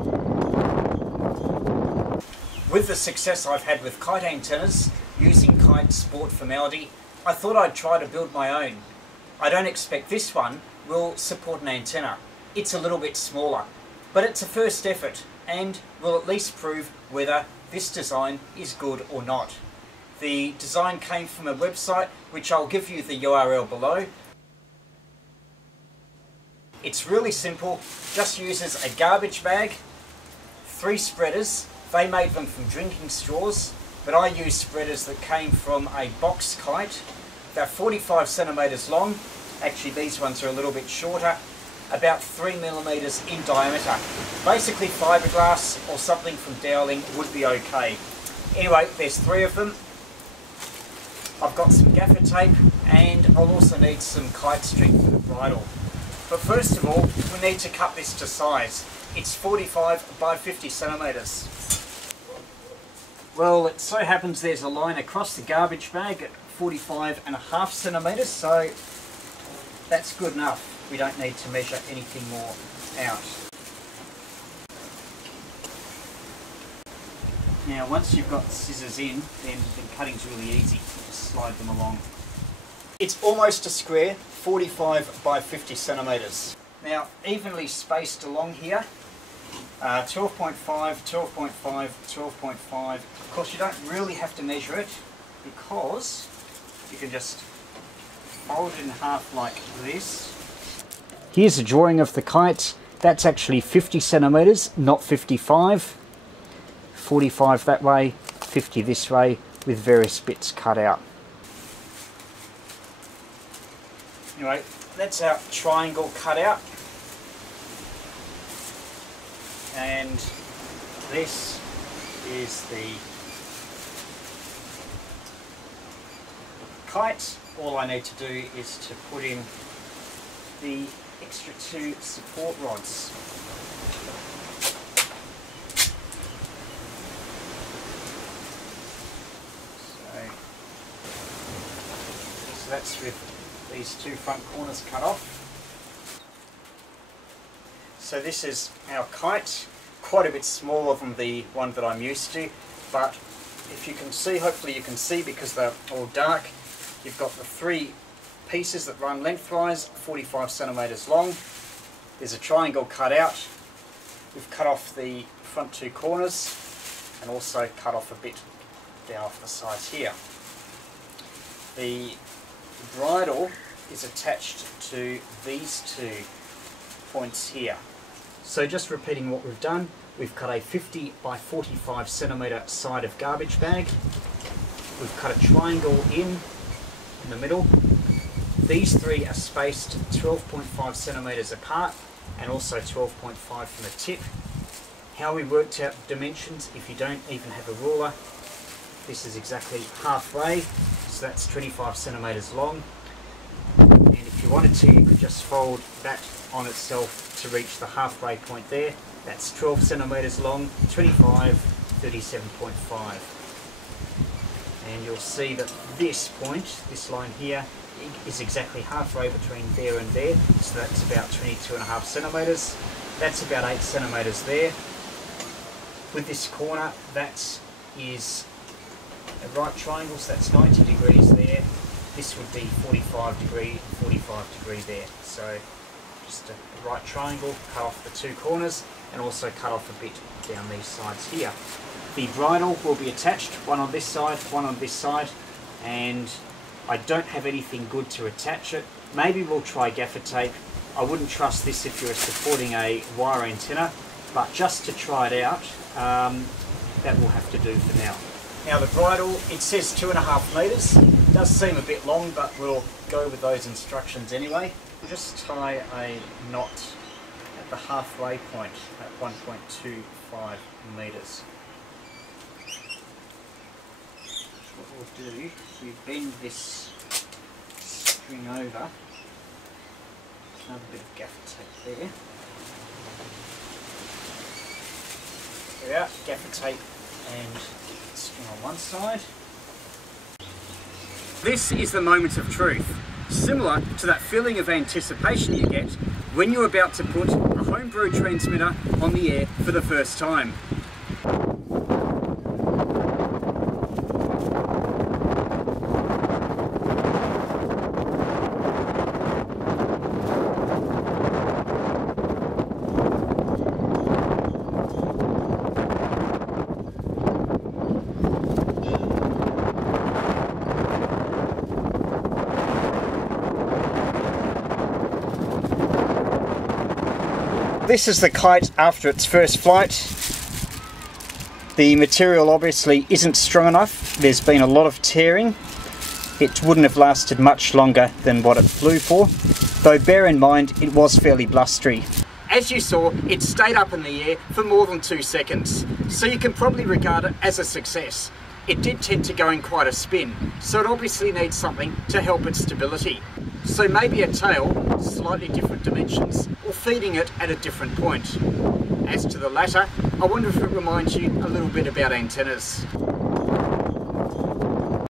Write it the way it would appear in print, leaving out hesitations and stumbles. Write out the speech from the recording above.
With the success I've had with kite antennas, using kite sport for Melody, I thought I'd try to build my own. I don't expect this one will support an antenna. It's a little bit smaller, but it's a first effort and will at least prove whether this design is good or not. The design came from a website which I'll give you the URL below. It's really simple, just uses a garbage bag, 3 spreaders. They made them from drinking straws, but I used spreaders that came from a box kite. They're 45 centimeters long. Actually, these ones are a little bit shorter, about 3 millimeters in diameter. Basically, fiberglass or something from Dowling would be okay. Anyway, there's 3 of them. I've got some gaffer tape, and I'll also need some kite string for the bridle. But first of all, we need to cut this to size. It's 45 by 50 centimeters. Well, it so happens there's a line across the garbage bag at 45.5 centimeters, so that's good enough. We don't need to measure anything more out. Now, once you've got the scissors in, then cutting's really easy. Just slide them along. It's almost a square, 45 by 50 centimeters. Now, evenly spaced along here. 12.5, 12.5, 12.5. Of course, you don't really have to measure it because you can just fold it in half like this. Here's a drawing of the kite. That's actually 50 centimeters, not 55. 45 that way, 50 this way, with various bits cut out. Anyway, that's our triangle cut out. And this is the kite. All I need to do is to put in the extra 2 support rods. So that's with these 2 front corners cut off. So this is our kite, quite a bit smaller than the one that I'm used to, but if you can see, hopefully you can see because they're all dark, you've got the 3 pieces that run lengthwise, 45 centimeters long. There's a triangle cut out. We've cut off the front 2 corners and also cut off a bit down off the sides here. The bridle is attached to these 2 points here. So just repeating what we've done, we've cut a 50 by 45 centimeter side of garbage bag. We've cut a triangle in the middle. These 3 are spaced 12.5 centimeters apart and also 12.5 from the tip. How we worked out dimensions, if you don't even have a ruler, this is exactly halfway, so that's 25 centimeters long. And if you wanted to, you could just fold that on itself to reach the halfway point there. That's 12 centimeters long, 25, 37.5. And you'll see that this point, this line here, is exactly halfway between there and there. So that's about 22.5 centimeters. That's about 8 centimeters there. With this corner, that is a right triangle, so that's 90 degrees there. This would be 45 degree there. So just a right triangle, cut off the 2 corners and also cut off a bit down these sides here. The bridle will be attached, one on this side, one on this side, and I don't have anything good to attach it. Maybe we'll try gaffer tape. I wouldn't trust this if you're supporting a wire antenna, but just to try it out, that will have to do for now. Now the bridle, it says 2.5 meters. It does seem a bit long, but we'll go with those instructions anyway. We'll just tie a knot at the halfway point at 1.25 meters. What we'll do, we bend this string over. Another bit of gaffer tape there. There we are, gaffer tape and string on one side. This is the moment of truth, similar to that feeling of anticipation you get when you're about to put a homebrew transmitter on the air for the first time. This is the kite after its first flight. The material obviously isn't strong enough. There's been a lot of tearing. It wouldn't have lasted much longer than what it flew for, though bear in mind it was fairly blustery. As you saw, it stayed up in the air for more than 2 seconds, so you can probably regard it as a success. It did tend to go in quite a spin, so it obviously needs something to help its stability. So maybe a tail, slightly different dimensions, or feeding it at a different point. As to the latter, I wonder if it reminds you a little bit about antennas.